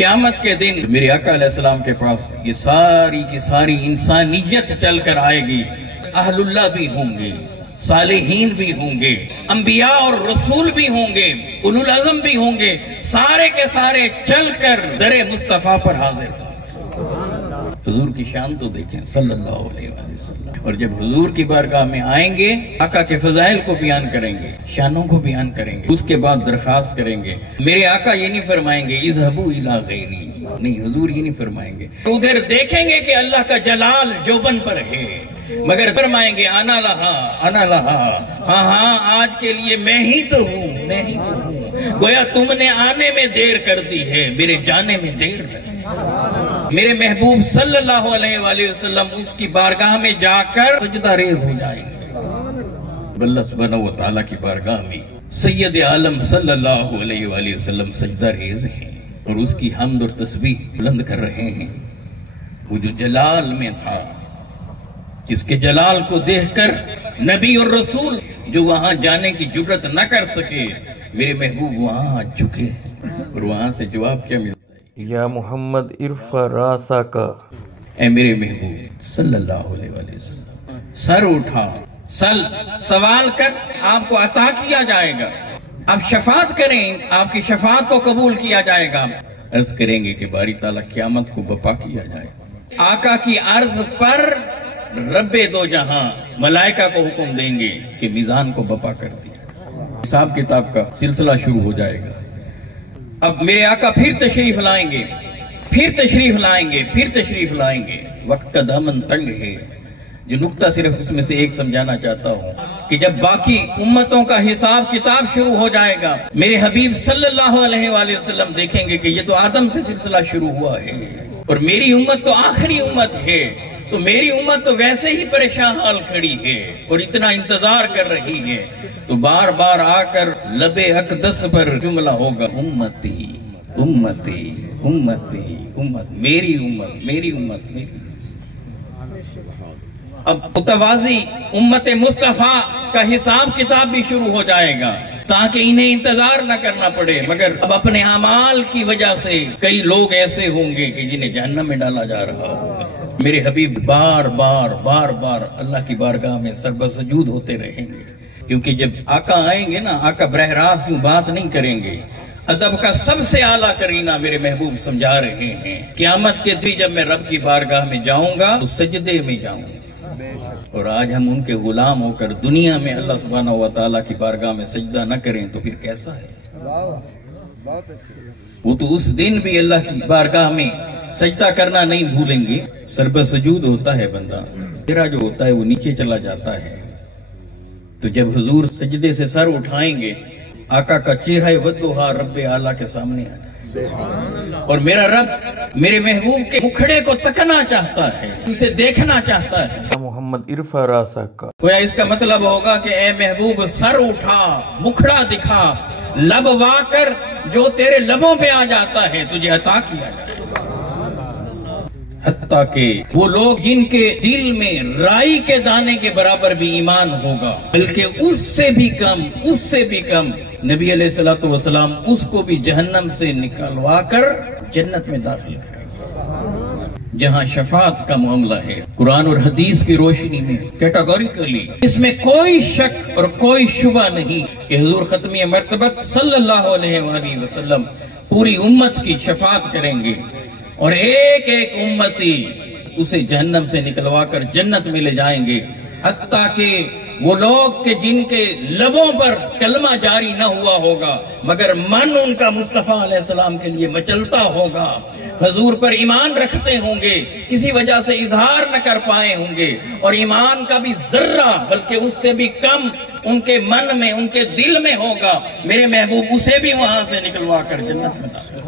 قیامت کے دن میرے آقا علیہ السلام کے پاس یہ ساری کی ساری انسانیت چل کر آئے گی. اہل اللہ بھی ہوں گے، صالحین بھی ہوں گے، انبیاء اور رسول بھی ہوں گے، اولو العزم بھی ہوں گے، سارے کے سارے چل کر در مصطفیٰ پر حاضر. حضور کی شان تو دیکھیں صلی اللہ علیہ وآلہ وسلم. اور جب حضور کی بارگاہ میں آئیں گے، آقا کے فضائل کو بیان کریں گے، شانوں کو بیان کریں گے، اس کے بعد درخواست کریں گے. میرے آقا یہ نہیں فرمائیں گے اذهبوا الی غیری، نہیں، حضور یہ نہیں فرمائیں گے. ادھر دیکھیں گے کہ اللہ کا جلال جوبن پر ہے، مگر فرمائیں گے انا لہا انا لہا، ہاں ہاں آج کے لیے میں ہی تو ہوں، میں ہی تو ہوں. گویا تم نے آنے میں دیر کر دی ہے، میرے جانے میں دیر نہیں. میرے محبوب صلی اللہ علیہ وآلہ وسلم اس کی بارگاہ میں جا کر سجدہ ریز ہو جائیں گے. اللہ سبحانہ و تعالیٰ کی بارگاہ میں سید عالم صلی اللہ علیہ وآلہ وسلم سجدہ ریز ہیں اور اس کی حمد اور تسبیح بلند کر رہے ہیں. وہ جو جلال میں تھا، جس کے جلال کو دیکھ کر نبی اور رسول جو وہاں جانے کی جرت نہ کر سکے، میرے محبوب وہاں آ چکے ہیں. اور وہاں سے جواب کیا ملتا ہے؟ یا محمد ارفع راسک، اے میرے محبوب صلی اللہ علیہ وآلہ وسلم، سر اٹھا، سوال کر، آپ کو عطا کیا جائے گا. آپ شفاعت کریں، آپ کی شفاعت کو قبول کیا جائے گا. عرض کریں گے کہ باری تعالیٰ قیامت کو بپا کیا جائے گا. آقا کی عرض پر رب دو جہاں ملائکہ کو حکم دیں گے کہ میزان کو بپا کر دیا. حساب کتاب کا سلسلہ شروع ہو جائے گا. اب میرے آقا پھر تشریف لائیں گے، پھر تشریف لائیں گے، پھر تشریف لائیں گے. وقت کا دامن تنگ ہے. جو نکتہ صرف اس میں سے ایک سمجھانا چاہتا ہوں کہ جب باقی امتوں کا حساب کتاب شروع ہو جائے گا، میرے حبیب صلی اللہ علیہ وآلہ وسلم دیکھیں گے کہ یہ تو آدم سے سلسلہ شروع ہوا ہے اور میری امت تو آخری امت ہے. تو میری امت تو ویسے ہی پریشان حال کھڑی ہے اور اتنا انتظار کر رہی ہے. تو بار بار آ کر لب اقدس پر جملہ ہوگا امتی امتی امتی امت، میری امت میری امت میری. اب متوازی امت مصطفیٰ کا حساب کتاب بھی شروع ہو جائے گا تاکہ انہیں انتظار نہ کرنا پڑے. مگر اب اپنے اعمال کی وجہ سے کئی لوگ ایسے ہوں گے کہ جنہیں جہنم میں ڈالا جا رہا ہوگا. میرے حبیب بار بار بار بار اللہ کی بارگاہ میں سربسجود ہوتے رہیں گے، کیونکہ جب آقا آئیں گے نا، آقا براہ راست بات نہیں کریں گے. ادب کا سب سے اعلیٰ کرینہ میرے محبوب سمجھا رہے ہیں. قیامت کے دن جب میں رب کی بارگاہ میں جاؤں گا تو سجدے میں جاؤں گا. اور آج ہم ان کے غلام ہو کر دنیا میں اللہ سبحانہ و تعالیٰ کی بارگاہ میں سجدہ نہ کریں تو پھر کیسا ہے؟ وہ تو اس دن بھی اللہ کی بارگاہ میں سجدہ کرنا نہیں بھولیں گے. سربسجود ہوتا ہے بندہ، چہرہ جو ہوتا ہے وہ نیچے چلا جاتا ہے. تو جب حضور سجدے سے سر اٹھائیں گے، آقا کا چہرہ ودھا رب اعلیٰ کے سامنے آ جائے اور میرا رب میرے محبوب کے مکھڑے کو تکنا چاہتا ہے، اسے دیکھنا چاہتا ہے. یا محمد ارفع راسک، گویا اس کا مطلب ہوگا کہ اے محبوب سر اٹھا، مکھڑا دکھا، لب وا کر جو تیرے لبوں پہ آ جاتا ہے تجھے عطا کیا جائے. حتیٰ کہ وہ لوگ جن کے دل میں رائی کے دانے کے برابر بھی ایمان ہوگا، بلکہ اس سے بھی کم، اس سے بھی کم، نبی علیہ الصلوۃ والسلام اس کو بھی جہنم سے نکلوا کر جنت میں داخل کریں گے. جہاں شفاعت کا معاملہ ہے، قرآن اور حدیث کی روشنی میں کیٹاگوریکلی اس میں کوئی شک اور کوئی شبہ نہیں کہ حضور ختمی مرتبت صلی اللہ علیہ وآلہ وسلم پوری امت کی شفاعت کریں گے اور ایک ایک امتی اسے جہنم سے نکلوا کر جنت میں لے جائیں گے. حتیٰ کہ وہ لوگ کہ جن کے لبوں پر کلمہ جاری نہ ہوا ہوگا مگر من ان کا مصطفیٰ علیہ السلام کے لیے مچلتا ہوگا، حضور پر ایمان رکھتے ہوں گے، کسی وجہ سے اظہار نہ کر پائے ہوں گے اور ایمان کا بھی ذرہ بلکہ اس سے بھی کم ان کے من میں، ان کے دل میں ہوگا، میرے محبوب اسے بھی وہاں سے نکلوا کر جنت میں داخل.